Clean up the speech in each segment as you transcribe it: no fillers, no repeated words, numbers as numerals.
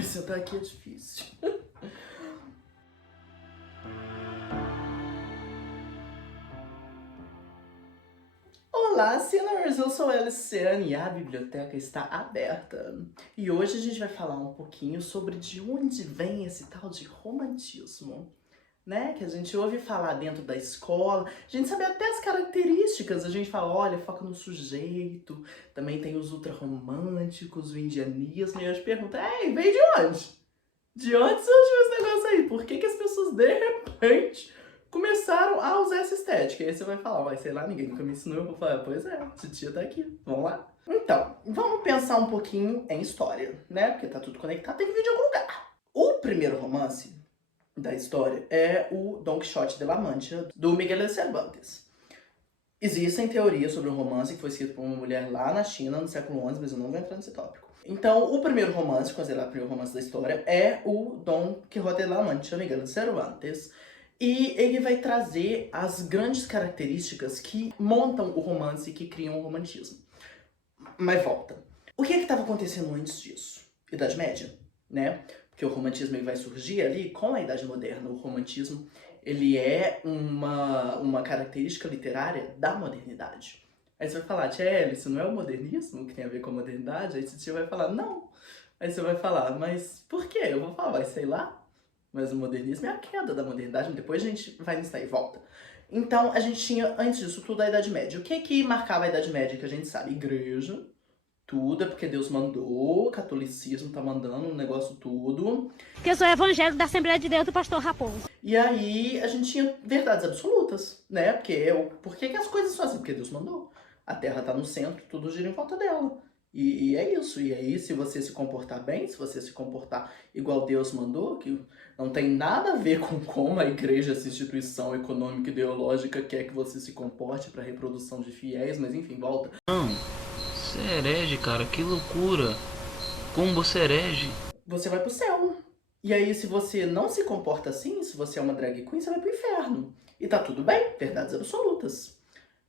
Ai, sentar aqui é difícil. Olá, Sinners! Eu sou a Aliciane e a biblioteca está aberta. E hoje a gente vai falar um pouquinho sobre de onde vem esse tal de romantismo, né? Que a gente ouve falar dentro da escola, a gente sabe até as características, a gente fala, olha, foca no sujeito, também tem os ultrarromânticos, o indianismo, e eu te pergunto, ei, veio de onde? De onde surgiu esse negócio aí? Por que as pessoas, de repente, começaram a usar essa estética? E aí você vai falar, vai, sei lá, ninguém nunca me ensinou. Eu vou falar, pois é, titia tá aqui, vamos lá. Então, vamos pensar um pouquinho em história, né? Porque tá tudo conectado, tem que vir de algum lugar. O primeiro romance da história é o Don Quixote de la Mancha, do Miguel de Cervantes. Existem teorias sobre o romance que foi escrito por uma mulher lá na China no século XI, mas eu não vou entrar nesse tópico. Então, o primeiro romance, considerado o primeiro romance da história, é o Don Quixote de la Mancha, Miguel de Cervantes. E ele vai trazer as grandes características que montam o romance e que criam o romantismo. Mas volta. O que estava acontecendo antes disso? Idade Média, né? Porque o romantismo ele vai surgir ali com a Idade Moderna. O romantismo ele é uma característica literária da modernidade. Aí você vai falar, tia, isso não é o modernismo que tem a ver com a modernidade? Aí você vai falar, não. Aí você vai falar, mas por quê? Eu vou falar, vai, sei lá. Mas o modernismo é a queda da modernidade, depois a gente vai nisso aí e volta. Então, a gente tinha, antes disso tudo, a Idade Média. O que marcava a Idade Média, que a gente sabe? Igreja, tudo, é porque Deus mandou, o catolicismo tá mandando o negócio tudo. Que eu sou evangélico da Assembleia de Deus do Pastor Raposo. E aí, a gente tinha verdades absolutas, né? Por que as coisas são assim? Porque Deus mandou. A Terra tá no centro, tudo gira em volta dela. E é isso. E aí, se você se comportar bem, se você se comportar igual Deus mandou, que não tem nada a ver com como a igreja, essa instituição econômica e ideológica quer que você se comporte para reprodução de fiéis, mas enfim, volta. Não, você é herege, cara, que loucura. Como você é herege? Você vai pro céu. E aí, se você não se comporta assim, se você é uma drag queen, você vai pro inferno. E tá tudo bem, verdades absolutas.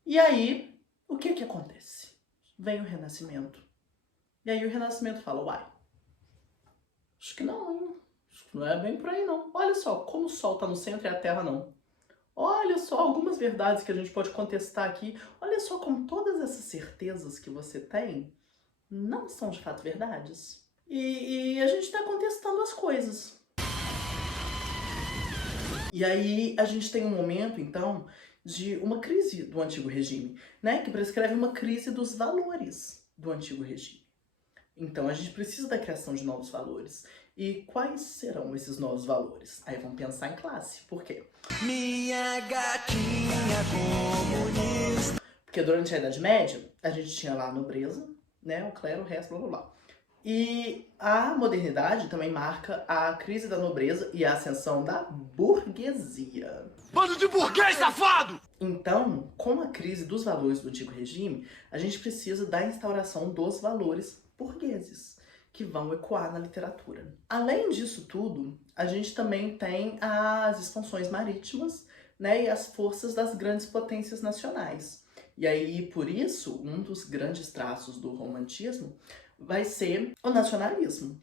E aí, o que acontece? Vem o Renascimento. E aí o Renascimento fala, uai, acho que não, hein? Acho que não é bem por aí não. Olha só, como o Sol tá no centro e a Terra não. Olha só algumas verdades que a gente pode contestar aqui. Olha só como todas essas certezas que você tem não são de fato verdades. E a gente tá contestando as coisas. E aí a gente tem um momento, então, de uma crise do Antigo Regime, né? Que prescreve uma crise dos valores do Antigo Regime. Então a gente precisa da criação de novos valores. E quais serão esses novos valores? Aí vamos pensar em classe. Por quê? Minha gatinha comunista. Porque durante a Idade Média, a gente tinha lá a nobreza, né? O clero, o resto, blá blá blá. E a modernidade também marca a crise da nobreza e a ascensão da burguesia. Bando de burguês safado! Então, com a crise dos valores do Antigo Regime, a gente precisa da instauração dos valores burgueses, que vão ecoar na literatura. Além disso tudo, a gente também tem as expansões marítimas, né, e as forças das grandes potências nacionais. E aí, por isso, um dos grandes traços do romantismo vai ser o nacionalismo.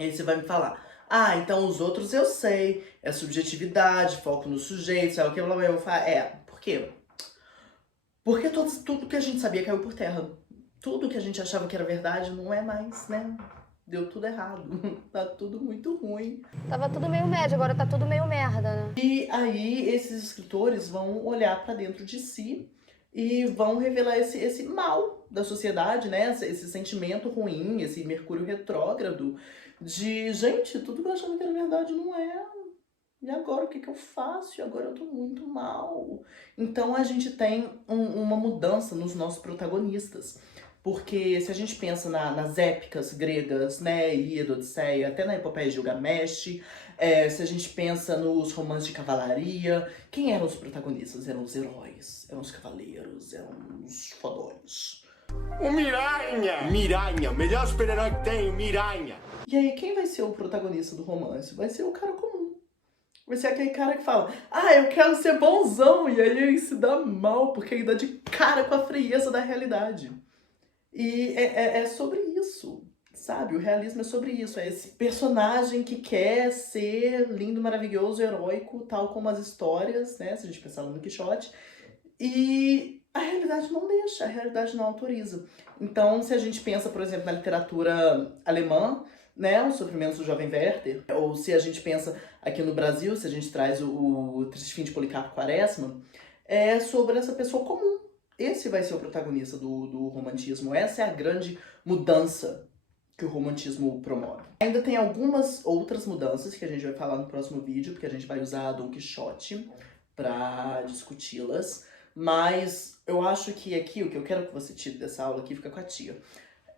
E aí você vai me falar, ah, então os outros eu sei, é subjetividade, foco no sujeito, sabe o que? Eu vou falar, por quê? Porque tudo que a gente sabia caiu por terra. Tudo que a gente achava que era verdade não é mais, né? Deu tudo errado, tá tudo muito ruim. Tava tudo meio médio, agora tá tudo meio merda, né? E aí esses escritores vão olhar pra dentro de si e vão revelar esse mal da sociedade, né? Esse sentimento ruim, esse Mercúrio retrógrado de, gente, tudo que eu achava que era verdade não é. E agora o que eu faço? E agora eu tô muito mal. Então a gente tem uma mudança nos nossos protagonistas. Porque se a gente pensa nas épicas gregas, né, Ilíada, Odisseia, até na epopeia de Gilgamesh, se a gente pensa nos romances de cavalaria, quem eram os protagonistas? Eram os heróis, eram os cavaleiros, eram os fodões. O Miranha! Miranha, melhor super-herói que tem, Miranha! E aí, quem vai ser o protagonista do romance? Vai ser o cara comum. Você é aquele cara que fala, eu quero ser bonzão, e aí ele se dá mal, porque ele dá de cara com a frieza da realidade. E é sobre isso, sabe? O realismo é sobre isso, é esse personagem que quer ser lindo, maravilhoso, heróico, tal como as histórias, né? Se a gente pensar no Don Quixote, e a realidade não deixa, a realidade não autoriza. Então, se a gente pensa, por exemplo, na literatura alemã, né, Os Sofrimentos do Jovem Werther, ou se a gente pensa aqui no Brasil, se a gente traz o Triste Fim de Policarpo Quaresma, é sobre essa pessoa comum. Esse vai ser o protagonista do romantismo, essa é a grande mudança que o romantismo promove. Ainda tem algumas outras mudanças que a gente vai falar no próximo vídeo, porque a gente vai usar Don Quixote para discuti-las, mas eu acho que aqui, o que eu quero que você tire dessa aula aqui, fica com a tia,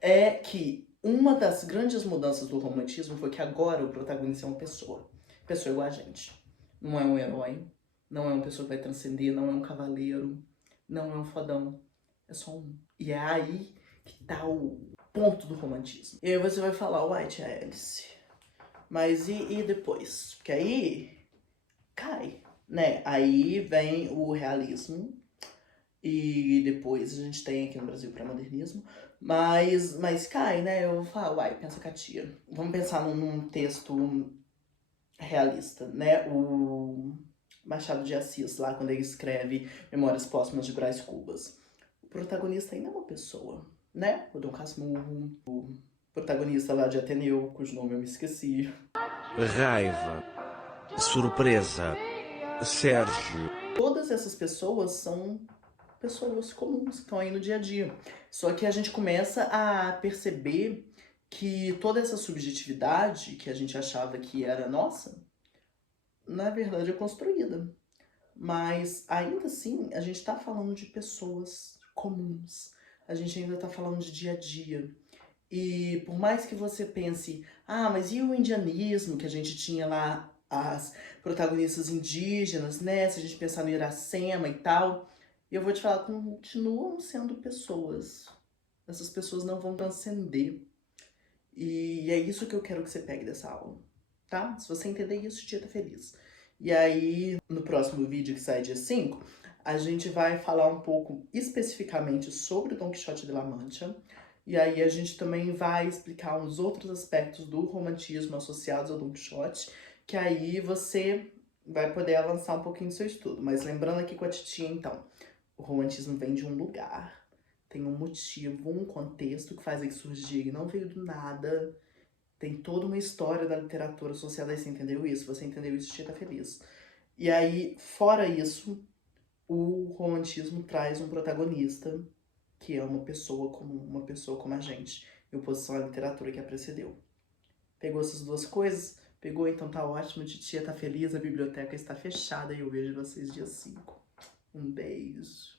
é que uma das grandes mudanças do romantismo foi que agora o protagonista é uma pessoa. Pessoa igual a gente. Não é um herói, não é uma pessoa que vai transcender, não é um cavaleiro, não é um fodão. É só um. E é aí que tá o ponto do romantismo. E aí você vai falar, uai, tia Alice, mas e depois? Porque aí cai, né? Aí vem o realismo e depois a gente tem aqui no Brasil o pré-modernismo, mas cai, né? Eu vou falar, uai, pensa com a tia. Vamos pensar num texto realista, né? O Machado de Assis, lá quando ele escreve Memórias Póstumas de Brás Cubas. O protagonista ainda é uma pessoa, né? O Dom Casmurro, o protagonista lá de Ateneu, cujo nome eu me esqueci. Raiva, surpresa, Sérgio. Todas essas pessoas são pessoas comuns que estão aí no dia a dia. Só que a gente começa a perceber que toda essa subjetividade que a gente achava que era nossa, na verdade é construída. Mas ainda assim, a gente tá falando de pessoas comuns. A gente ainda tá falando de dia a dia. E por mais que você pense, mas e o indianismo que a gente tinha lá, as protagonistas indígenas, né? Se a gente pensar no Iracema e tal, eu vou te falar, continuam sendo pessoas. Essas pessoas não vão transcender. E é isso que eu quero que você pegue dessa aula, tá? Se você entender isso, tia tá feliz. E aí, no próximo vídeo, que sai dia 5, a gente vai falar um pouco especificamente sobre o Don Quixote de La Mancha. E aí a gente também vai explicar uns outros aspectos do romantismo associados ao Don Quixote, que aí você vai poder avançar um pouquinho no seu estudo. Mas lembrando aqui com a titia, então, o romantismo vem de um lugar, tem um motivo, um contexto que faz ele surgir, ele não veio do nada, tem toda uma história da literatura associada a isso, entendeu isso? Você entendeu isso, tia tá feliz. E aí, fora isso, o romantismo traz um protagonista, que é uma pessoa como a gente, em oposição à literatura que a precedeu. Pegou essas duas coisas? Pegou, então tá ótimo, titia tá feliz, a biblioteca está fechada e eu vejo vocês dia 5. Um beijo.